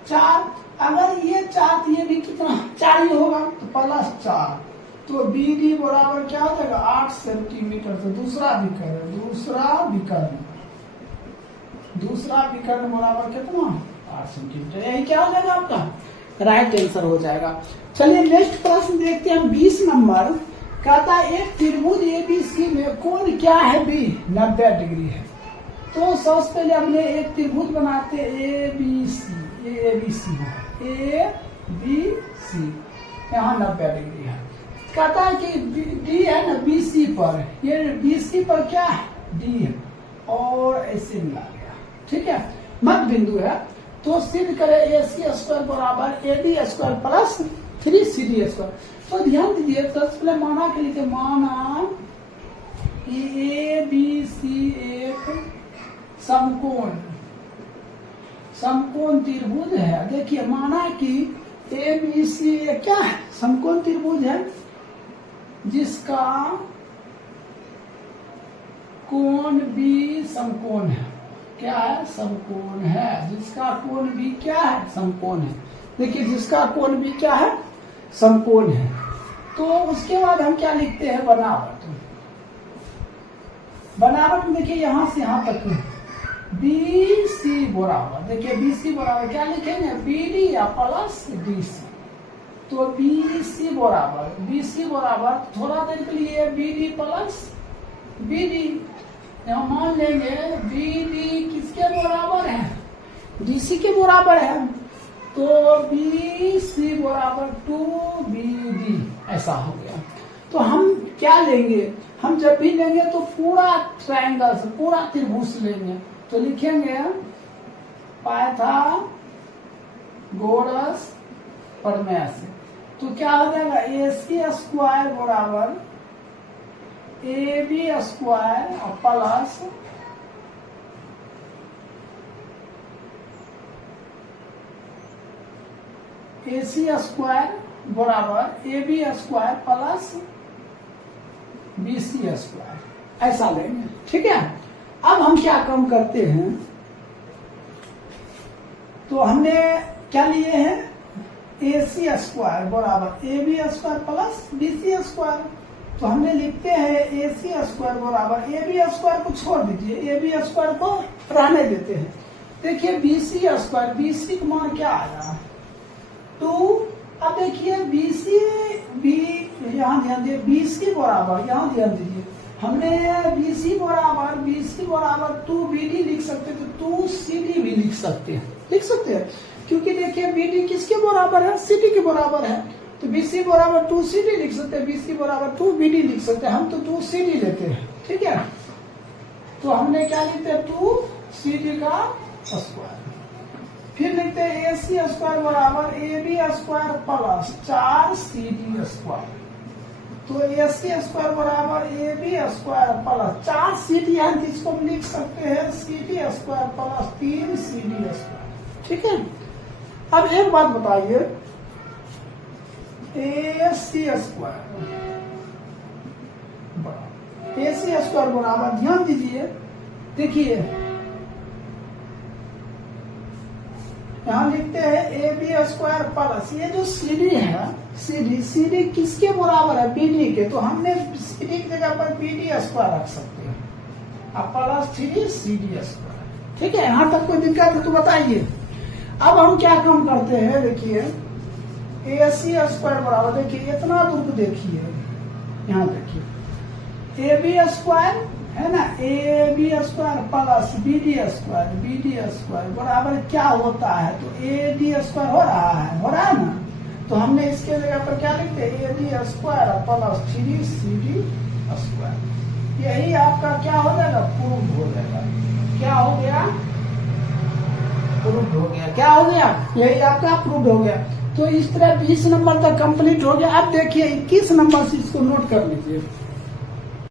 4। अगर ये 4 तो ये भी कितना 4 ही होगा, तो प्लस 4। तो बी डी बराबर क्या हो जाएगा 8 सेंटीमीटर। तो दूसरा विकर्ण बराबर कितना 8 सेंटीमीटर। यही क्या हो जाएगा आपका राइट आंसर हो जाएगा। चलिए नेक्स्ट प्रश्न देखते हैं 20 नंबर। कहता है एक त्रिभुज एबीसी में कोण क्या है बी 90 डिग्री है। तो सबसे पहले हमने एक त्रिभुज बनाते ए बी सी ए बी सी, यहाँ 90 डिग्री है। कहता है कि डी है ना बी सी पर, ये बी सी पर क्या है डी है और ऐसे मिला गया, ठीक है, मध्य बिंदु है। तो सिद्ध करे ए सी स्क्वायर बराबर A B square plus 3 C D square. तो ध्यान दीजिए सबसे पहले माना के लिए माना ए बी सी एक समकोण त्रिभुज है। देखिए माना कि ए बी सी क्या है समकोण त्रिभुज है जिसका कोण बी समकोण है। क्या है समकोण है, जिसका कोण बी क्या है समकोण है। देखिए जिसका कोण बी क्या है समकोण है। तो उसके बाद हम क्या लिखते हैं बनावट में देखिए यहाँ से यहाँ तक बी सी बराबर, देखिए बी सी बराबर क्या लिखेंगे बी डी या प्लस डी सी। तो बी सी बराबर थोड़ा देर के लिए B D plus B D, यहाँ मान लेंगे बी डी किसके बराबर है डी सी के बराबर है। तो बी सी बराबर 2 बी डी ऐसा हो गया। तो हम क्या लेंगे, हम जब भी लेंगे तो पूरा ट्रायंगल से, पूरा त्रिभुज लेंगे। तो लिखेंगे पाइथागोरस प्रमेय से। तो क्या हो जाएगा, AC स्क्वायर बराबर AB square plus AC square बराबर AB square plus BC square, ऐसा लेंगे। ठीक है, अब हम क्या काम करते हैं, तो हमने क्या लिए हैं, AC स्क्वायर बराबर AB square plus BC square. तो हमने लिखते हैं AC स्क्वायर बराबर AB स्क्वायर को छोड़ दीजिए, AB स्क्वायर को रहने देते हैं। देखिए BC स्क्वायर, BC का मान क्या आया 2। अब देखिए BC यहाँ ध्यान दिए, BC बराबर, यहाँ ध्यान दीजिए, हमने BC बराबर 2BD लिख सकते थे, 2CD भी लिख सकते हैं, क्योंकि देखिए BD किसके बराबर है, CD के बराबर है। तो BC बराबर 2CD लिख सकते हैं, BC बराबर 2BD लिख सकते हैं। हम तो 2CD लेते हैं। ठीक है, तो हमने क्या लिखते हैं, 2CD का स्क्वायर। फिर लिखते हैं AC स्क्वायर बराबर AB square plus 4CD square. तो AC स्क्वायर बराबर AB स्क्वायर प्लस 4CD है, इसको लिख सकते हैं CD square plus 3CD square. ठीक है, अब एक बात बताइए, AC स्क्वायर बराबर, ध्यान दीजिए, देखिए यहाँ लिखते हैं AB स्क्वायर प्लस, ये जो CD है, CD किसके बराबर है, BD के। तो हमने CD की जगह पर BD स्क्वायर रख सकते हैं, अब प्लस 3CD स्क्वायर। ठीक है, यहाँ तक कोई दिक्कत है तो बताइए। अब हम क्या काम करते हैं, देखिए AC स्क्वायर बराबर, देखिए इतना दूर को देखिए, यहाँ देखिए AB स्क्वायर है ना, AB square plus BD square बराबर क्या होता है, तो AD स्क्वायर हो रहा है ना। तो हमने इसके जगह पर क्या लिखते हैं, AD square plus 3CD square. यही आपका क्या हो जाएगा, प्रूव हो जाएगा। क्या हो गया, प्रूव हो गया। क्या हो गया, यही आपका प्रूव हो गया। तो इस तरह 20 नंबर तक कंप्लीट हो गया। अब देखिए 21 नंबर से इसको नोट कर लीजिए।